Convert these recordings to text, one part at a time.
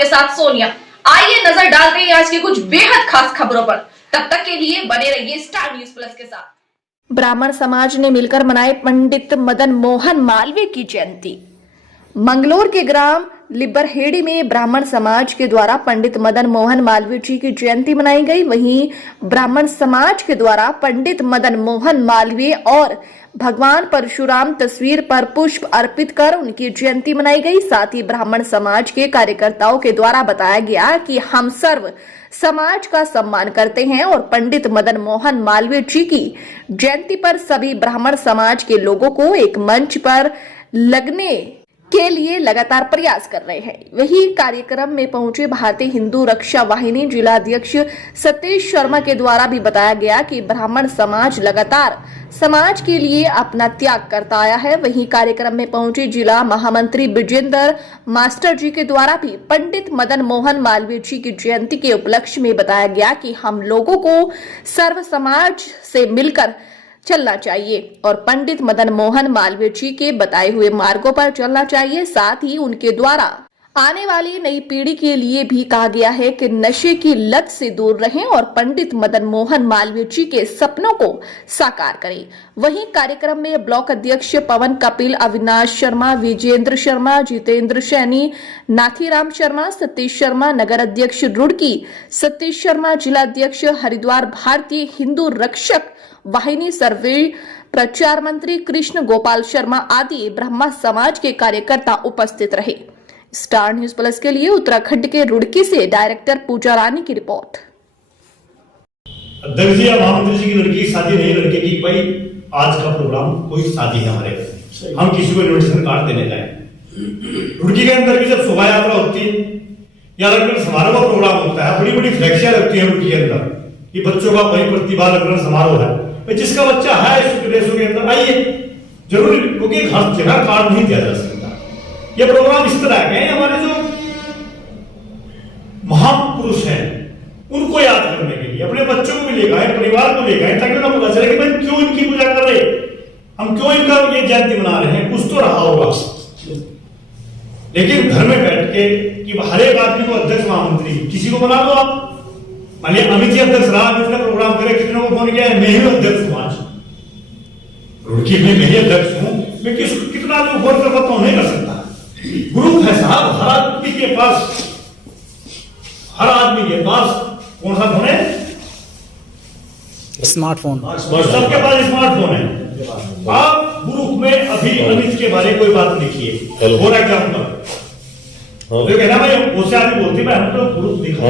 आपके साथ सोनिया। आइए नजर डालते हैं आज की कुछ बेहद खास खबरों पर। तब तक के लिए बने रहिए स्टार न्यूज प्लस के साथ। ब्राह्मण समाज ने मिलकर मनाए पंडित मदन मोहन मालवीय की जयंती। मंगलोर के ग्राम लिबरहेड़ी में ब्राह्मण समाज के द्वारा पंडित मदन मोहन मालवीय जी की जयंती मनाई गई। वहीं ब्राह्मण समाज के द्वारा पंडित मदन मोहन मालवीय और भगवान परशुराम तस्वीर पर पुष्प अर्पित कर उनकी जयंती मनाई गई। साथ ही ब्राह्मण समाज के कार्यकर्ताओं के द्वारा बताया गया कि हम सर्व समाज का सम्मान करते हैं और पंडित मदन मोहन मालवीय जी की जयंती पर सभी ब्राह्मण समाज के लोगों को एक मंच पर लगने के लिए लगातार प्रयास कर रहे हैं। वही कार्यक्रम में पहुंचे भारतीय हिंदू रक्षा वाहिनी जिला अध्यक्ष सतीश शर्मा के द्वारा भी बताया गया कि ब्राह्मण समाज लगातार समाज के लिए अपना त्याग करता आया है। वहीं कार्यक्रम में पहुंचे जिला महामंत्री विजेंद्र मास्टर जी के द्वारा भी पंडित मदन मोहन मालवीय जी की जयंती के उपलक्ष्य में बताया गया कि हम लोगों को सर्व समाज से मिलकर चलना चाहिए और पंडित मदन मोहन मालवीय जी के बताए हुए मार्गों पर चलना चाहिए। साथ ही उनके द्वारा आने वाली नई पीढ़ी के लिए भी कहा गया है कि नशे की लत से दूर रहें और पंडित मदन मोहन मालवीय जी के सपनों को साकार करें। वहीं कार्यक्रम में ब्लॉक अध्यक्ष पवन कपिल, अविनाश शर्मा, विजेंद्र शर्मा, जितेंद्र सैनी, नाथीराम शर्मा, सतीश शर्मा, नगर अध्यक्ष रुड़की सतीश शर्मा, जिला अध्यक्ष हरिद्वार, भारतीय हिंदू रक्षक वाहिनी सर्वे प्रचार मंत्री कृष्ण गोपाल शर्मा आदि ब्रह्मा समाज के कार्यकर्ता उपस्थित रहे। स्टार न्यूज प्लस के लिए उत्तराखंड के रुड़की से डायरेक्टर पूजा रानी की रिपोर्ट। अध्यक्ष जी, महामंत्री जी की लड़की की शादी नहीं, लड़के की भाई आज का प्रोग्राम कोई शादी है हमारे घर, हम किसी को इन्विटेशन कार्ड देने जाए। रुड़की के अंदर की जब शोभा यात्रा होती है या लग्न समारोह का प्रोग्राम होता है, बड़ी बड़ी फ्लैक्सियां लगती है रुड़की के अंदर कि बच्चों का वही प्रतिभा लग्न समारोह है। जिसका बच्चा है इस प्रदेशों के अंदर आइए जरूर, क्योंकि हर जगह कार्ड नहीं दिया जा सकता। ये प्रोग्राम इस तरह के हैं, हमारे जो महापुरुष हैं उनको याद करने के लिए अपने बच्चों को भी ले गए, परिवार को ले गए, ताकि उन्हें पता चले कि भाई क्यों इनकी पूजा कर रहे, हम क्यों इनका ये जयंती मना रहे हैं। कुछ तो रहा होगा, लेकिन घर में बैठ के कि हर एक आदमी को अध्यक्ष महामंत्री किसी को बना दो आप। मान लिया अमित जी अध्यक्ष रहा, अमित ने प्रोग्राम करे, कितनों को फोन किया है, मैं ही अध्यक्ष हूं आज रुड़की में, मैं ही अध्यक्ष हूं। मैं कितना आदमी फोन कर सकता हूं, नहीं कर सकता। ग्रुप है साहब, हर आदमी के पास कौन सा फोन है? स्मार्टफोन। सबके पास स्मार्टफोन है। आप ग्रुप में अभी अमित के बारे कोई बात लिखिए, फॉर एग्जाम्पल तो कहना भाई उससे आदमी बोलती है हम तो ग्रुप दिखा,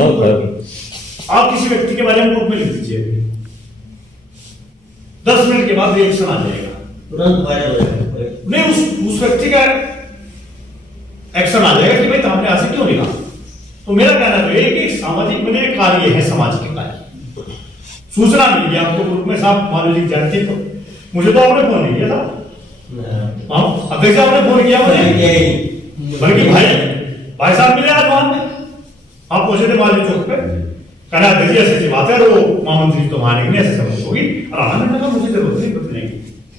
आप किसी व्यक्ति के बारे में ग्रुप में लिख दीजिए, 10 मिनट के बाद रिएक्शन आ जाएगा, तुरंत वायरल हो जाएगा। नहीं, उस व्यक्ति का एक्शन आ जाएगा कि भाई आपने ऐसे क्यों लिखा। तो मेरा कहना तो ये कि सामाजिक बने कार्य है, समाज के कार्य। सूचना मिल गया आपको ग्रुप में, साहब मालवीय जी जानते, तो मुझे तो आपने फोन नहीं किया था, अध्यक्ष आपने फोन किया मुझे, बल्कि भाई साहब मिले आज वहां में, आप पहुंचे थे मालवीय चौक पे, कहना अध्यक्ष जी ऐसी बात है, और वो महामंत्री तो मानेंगे ऐसे समझ होगी, और आना लगा मुझे जरूरत नहीं,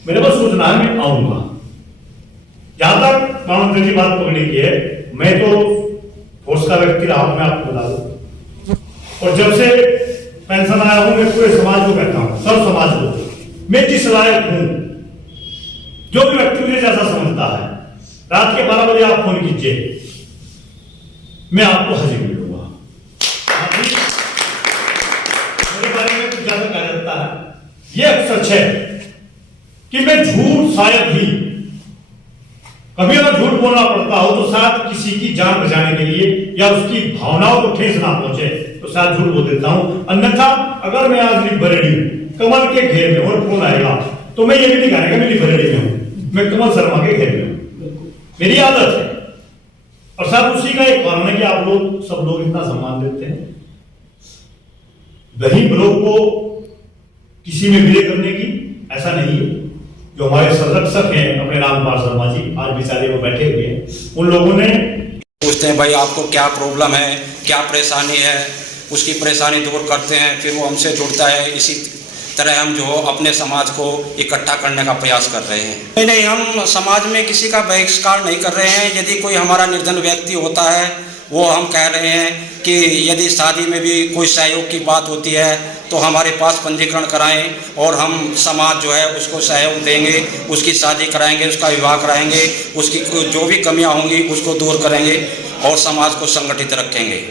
मेरे पास सूचना है, मैं आऊंगा। जहां तक महामंत्री जी बात पकड़ी की है, मैं तो फोर्स का व्यक्ति रहा हूं, मैं आपको बता दूं, और जब से पेंशन आया हूं मैं पूरे समाज को कहता हूं, सब समाज को, मैं जिस लायक हूं, जो भी व्यक्ति मुझे जैसा समझता है, रात के 12 बजे आप फोन कीजिए, मैं आपको हाजिर मिलूंगा। मेरे बारे में कुछ ज्यादा कहा जाता है, यह सच है कि मैं झूठ शायद ही कभी अगर झूठ बोलना पड़ता हो तो शायद किसी की जान बचाने के लिए या उसकी भावनाओं को ठेस ना पहुंचे तो शायद झूठ बोल देता हूं। अन्यथा अगर मैं आज लिबरहेड़ी कमल के घेर में और फोन आएगा तो मैं ये भी नहीं कहूंगा मैं लिबरहेड़ी में हूं, मैं कमल शर्मा के घेर में हूं, मेरी आदत है। और शायद उसी का एक कारण है कि आप लोग सब लोग इतना सम्मान देते हैं। दही ब्लॉक को किसी में विलय करने की ऐसा नहीं है। जो हमारे संरक्षक हैं अपने रामपाल शर्मा जी, आज बेचारे वो बैठे हुए हैं, उन लोगों ने पूछते हैं भाई आपको क्या प्रॉब्लम है, क्या परेशानी है, उसकी परेशानी दूर करते हैं, फिर वो हमसे जुड़ता है। इसी तरह हम जो अपने समाज को इकट्ठा करने का प्रयास कर रहे हैं। नहीं, हम समाज में किसी का बहिष्कार नहीं कर रहे हैं। यदि कोई हमारा निर्धन व्यक्ति होता है वो हम कह रहे हैं कि यदि शादी में भी कोई सहयोग की बात होती है तो हमारे पास पंजीकरण कराएं और हम समाज जो है उसको सहयोग देंगे, उसकी शादी कराएंगे, उसका विवाह कराएंगे, उसकी जो भी कमियां होंगी उसको दूर करेंगे और समाज को संगठित रखेंगे।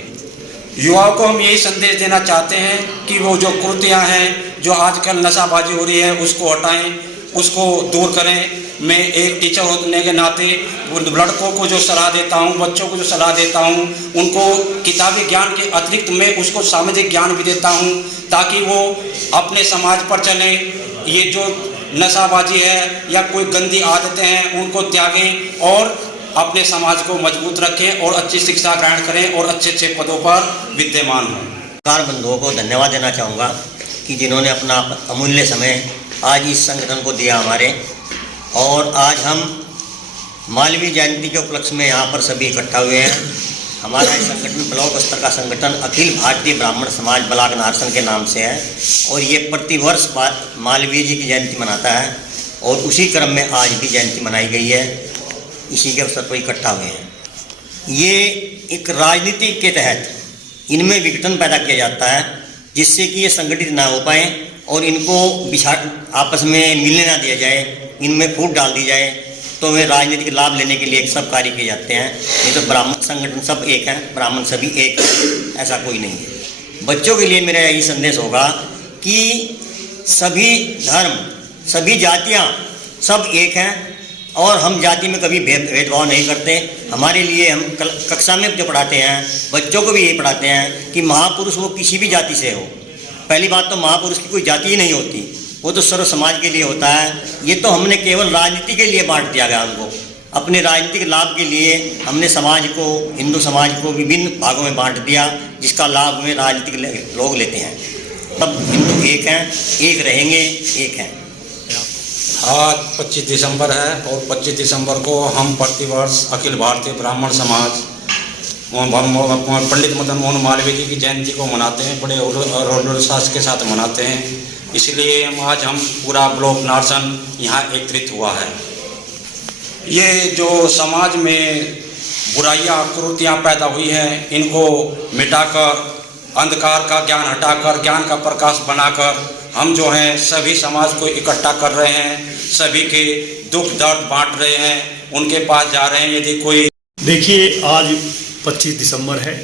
युवाओं को हम यही संदेश देना चाहते हैं कि वो जो कुरीतियाँ हैं, जो आजकल नशाबाजी हो रही है, उसको हटाएं, उसको दूर करें। मैं एक टीचर होने के नाते लड़कों को जो सलाह देता हूँ, बच्चों को जो सलाह देता हूँ, उनको किताबी ज्ञान के अतिरिक्त मैं उसको सामाजिक ज्ञान भी देता हूँ ताकि वो अपने समाज पर चलें। ये जो नशाबाजी है या कोई गंदी आदतें हैं उनको त्यागें और अपने समाज को मजबूत रखें और अच्छी शिक्षा ग्रहण करें और अच्छे अच्छे पदों पर विद्यमान हों। सरकार बंधुओं को धन्यवाद देना चाहूँगा कि जिन्होंने अपना अमूल्य समय आज इस संगठन को दिया हमारे, और आज हम मालवीय जयंती के उपलक्ष्य में यहाँ पर सभी इकट्ठा हुए हैं। हमारा इस संगठन ब्लॉक स्तर का संगठन अखिल भारतीय ब्राह्मण समाज ब्लॉक नारसन के नाम से है और ये प्रतिवर्ष मालवीय जी की जयंती मनाता है और उसी क्रम में आज भी जयंती मनाई गई है। इसी के अवसर पर इकट्ठा हुए हैं। ये एक राजनीति के तहत इनमें विघटन पैदा किया जाता है जिससे कि ये संगठित ना हो पाए और इनको आपस में मिलने ना दिया जाए, इनमें फूट डाल दी जाए तो वे राजनीतिक लाभ लेने के लिए सब कार्य किए जाते हैं। नहीं तो ब्राह्मण संगठन सब एक है, ब्राह्मण सभी एक है, ऐसा कोई नहीं है। बच्चों के लिए मेरा यही संदेश होगा कि सभी धर्म, सभी जातियाँ सब एक हैं और हम जाति में कभी भेदभाव नहीं करते। हमारे लिए हम कक्षा में जो पढ़ाते हैं बच्चों को भी यही पढ़ाते हैं कि महापुरुष वो किसी भी जाति से हो। पहली बात तो महापुरुष की कोई जाति ही नहीं होती, वो तो सर्व समाज के लिए होता है। ये तो हमने केवल राजनीति के लिए बांट दिया गया, हमको अपने राजनीतिक लाभ के लिए हमने समाज को, हिंदू समाज को विभिन्न भागों में बांट दिया जिसका लाभ में राजनीतिक लोग लेते हैं। तब हिंदू एक हैं, एक रहेंगे, एक हैं। आज 25 दिसंबर है और 25 दिसंबर को हम प्रतिवर्ष अखिल भारतीय ब्राह्मण समाज पंडित मदन मोहन मालवीय जी की जयंती को मनाते हैं, बड़े उल्लास के साथ मनाते हैं। इसलिए हम पूरा ब्लॉक नारसन यहाँ एकत्रित हुआ है। ये जो समाज में बुराइयाँ कुरीतियाँ पैदा हुई हैं, इनको मिटाकर, अंधकार का ज्ञान हटाकर ज्ञान का प्रकाश बनाकर हम जो हैं सभी समाज को इकट्ठा कर रहे हैं, सभी के दुख दर्द बांट रहे हैं, उनके पास जा रहे हैं। यदि कोई देखिए, आज 25 दिसंबर है,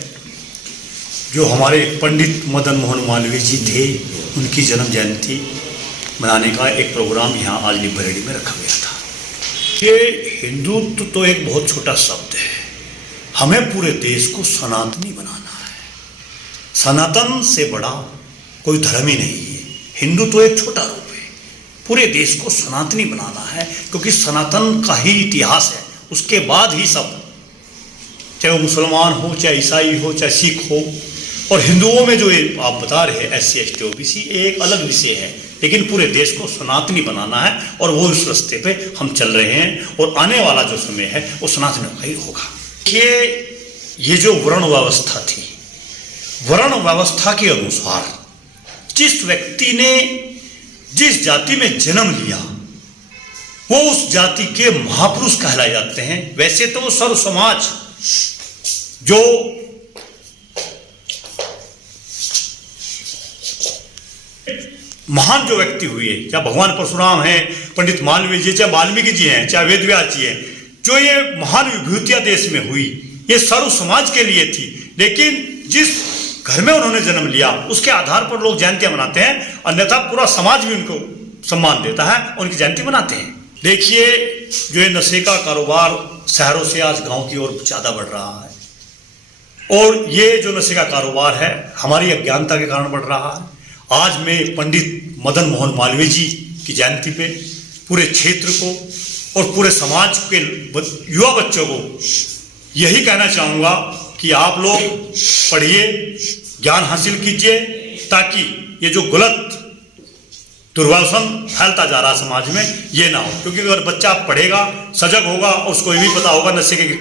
जो हमारे पंडित मदन मोहन मालवीय जी थे, उनकी जन्म जयंती मनाने का एक प्रोग्राम यहाँ आज लिबरेडी में रखा गया था। ये हिंदुत्व तो एक बहुत छोटा शब्द है, हमें पूरे देश को सनातनी बनाना है। सनातन से बड़ा कोई धर्म ही नहीं है। हिंदू तो एक छोटा रूप है, पूरे देश को सनातनी बनाना है क्योंकि सनातन का ही इतिहास है, उसके बाद ही सब, चाहे वो मुसलमान हो, चाहे ईसाई हो, चाहे सिख हो। और हिंदुओं में जो ये आप बता रहे हैं SC ST OBC एक अलग विषय है, लेकिन पूरे देश को सनातनी बनाना है और वो उस रास्ते पे हम चल रहे हैं और आने वाला जो समय है वो सनातन का ही होगा। ये जो वर्ण व्यवस्था थी, वर्ण व्यवस्था के अनुसार जिस व्यक्ति ने जिस जाति में जन्म लिया वो उस जाति के महापुरुष कहलाए जाते हैं। वैसे तो वो सर्व समाज जो महान जो व्यक्ति हुए, चाहे भगवान परशुराम हैं, पंडित मालवीय जी, चाहे वाल्मीकि जी हैं, चाहे वेदव्यास जी हैं, जो ये महान विभूतियां देश में हुई ये सर्व समाज के लिए थी। लेकिन जिस घर में उन्होंने जन्म लिया उसके आधार पर लोग जयंतियां मनाते हैं, अन्यथा पूरा समाज भी उनको सम्मान देता है, उनकी जयंती मनाते हैं। देखिए, जो ये नशे का कारोबार शहरों से आज गांव की ओर ज्यादा बढ़ रहा है और ये जो नशे का कारोबार है हमारी अज्ञानता के कारण बढ़ रहा है। आज मैं पंडित मदन मोहन मालवीय जी की जयंती पे पूरे क्षेत्र को और पूरे समाज के युवा बच्चों को यही कहना चाहूँगा कि आप लोग पढ़िए, ज्ञान हासिल कीजिए ताकि ये जो गलत दुर्व्यसन फैलता जा रहा समाज में ये ना हो। क्योंकि अगर बच्चा पढ़ेगा, सजग होगा और उसको ये भी पता होगा नशे के